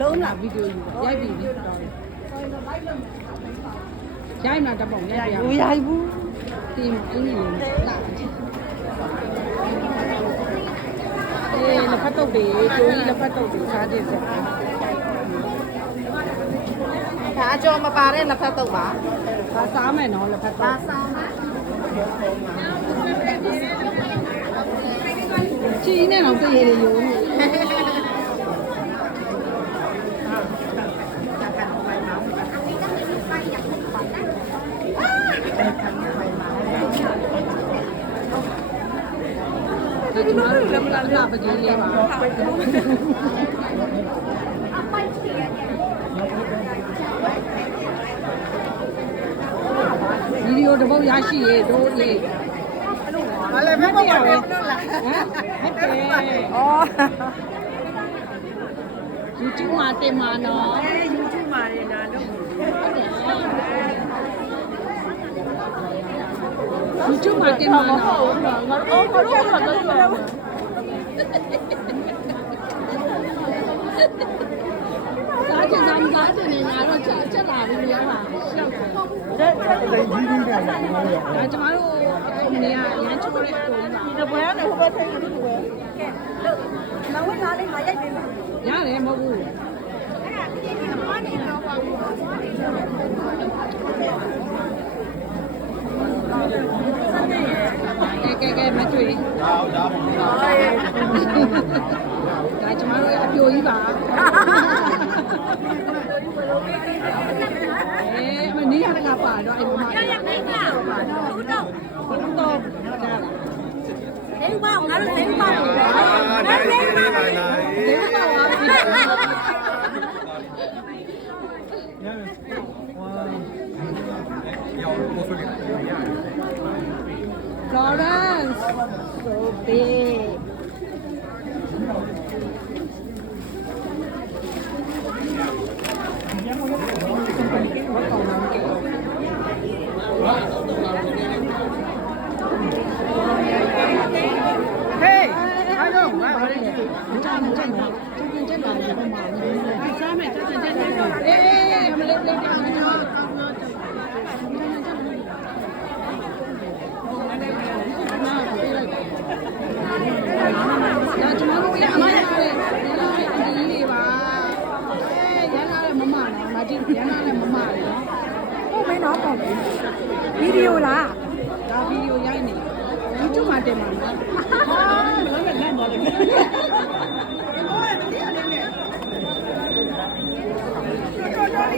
လုံးလားဗီဒီယိုရိုက်ပြီလေရိုက်မှာတပုံရိုက်ပြဘူးရိုက်ဘူးဒီမှာအင်းကြီးလေးတာလက်ဖက်တုပ်တွေကျိုးကြီးလက်ဖက်တုပ်တွေစားကြည့်စရာဒါအကျော်မပါတဲ့လက်ဖက်တုပ်ပါဒါစားမယ်နော်လက်ဖက်တုပ်ဒါစားမယ်ကြီးနဲ့တော့တရေရေရိုးဒီမှာလည်းမလာပကြီးလေးပါဗီဒီယိုတစ်ပုတ်ရရှိရေတို့လေးဘာလဲမဟုတ်ပါဘူးဟုတ်လားဟမ်ဟုတ်တယ်ဩ YouTube မှာတင်မှာနော် YouTube မှာနေနာလို့YouTube မှာတင်မှာနော်ငါတို့ဘာလို့လဲတော့စားချင်စားမစားချင်နေငါတော့ချက်လာပြီးရောပါရှောက်တယ်တဲ့ကြီးကြီးတယ်ဒါကျမတို့အမေကရမ်းချောတဲ့ပုံပါဒီပွဲကနေဟိုဘက်ထိုင်လို့ပဲကဲလို့မဝင်လာလေးငါရိုက်ပေးမယ်ရတယ်မဟုတ်ဘူးအဲ့ဒါပြင်းနေတာဘာနေတော့ပါဘူးကဲမတွေ့ဒါကျမတို့အပြိုကြီးပါမနေ့ကလည်းပါတော့အဲ့မမရရမိတ်ကပါတော့ဘူးတော့ကြားလားဒေဝဘောငါတို့ဒေဝဘောငါတို့ဒေဝဘောပါFlorence, so big. Hey, hello. Video lah. Dah video yang ini. YouTube ada mana? Mana nak boleh?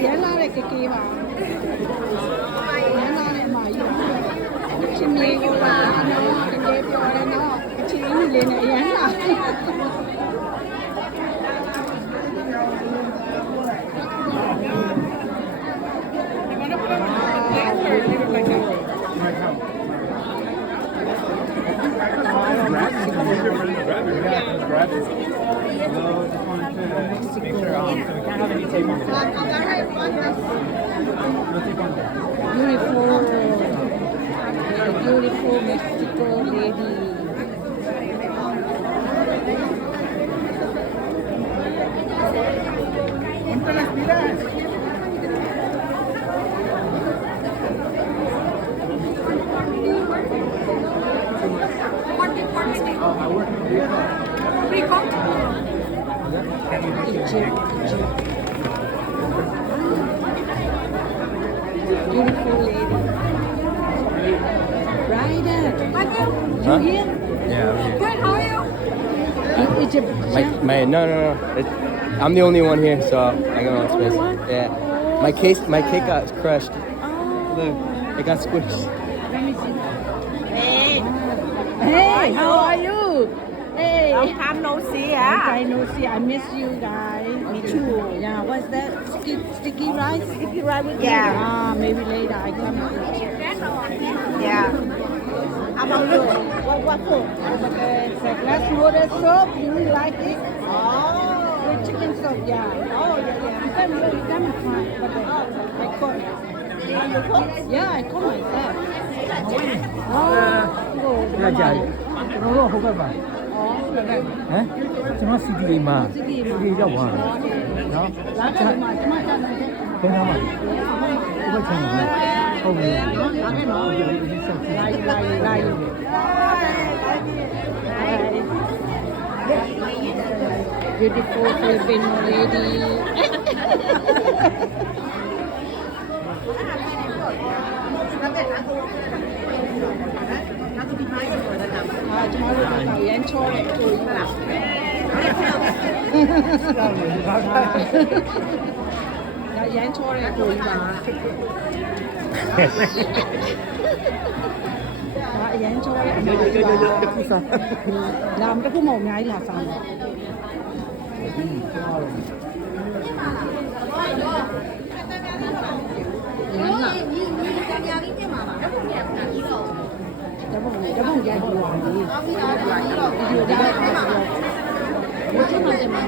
Yang lah keke bah. Yang lah mai. Cimi gula, no, keke pura no. Cimi le ni yang lah. Beautiful Mexico lady. Beautiful lady. Ryder, you here? Yeah. Good, how are you? No. I'm the only one here, so I got no space. Yeah. My cake got crushed. Look, it got squished. Let me see. Hey, how are you? Hey. Long time no see, Long ah. time no see. I miss you guys. Me too. Yeah, what's that? Sticky rice? Sticky rice with Yeah, maybe later I come and eat. Yeah. How about you? What food? It's a glass noodle soup. You like it? Oh. With chicken soup, yeah. Oh, yeah. You can try. But I cook. You cook? Yeah, I cook myself. Oh. ရကြတယ်ကျွန်တော်တို့ဟုတ်ကဲ့ပါ Oh. ကျွန်တော် CD လေးမှာ CD ရောက်သွားတယ်နော် လာခဲ့မှာကျမကြာနေတယ် ဘယ်နာမှာဘယ်ချမ်းမှာဟုတ်ပြီ နော်လာခဲ့နော်လာယူ beautiful Filipino lady ကျမတို့ကရန်ချောတဲ့ကိုကြီးလားရန်ချောတဲ့ကိုကြီးပါအရန်ချောတဲ့အမေကြီးပါလာမတခုမအများကြီးလာစားတယ်တပုံရိုက်ပြီးသွားပြီဒီလိုဒါပဲဘယ်ချိန်မှတည်းမှာ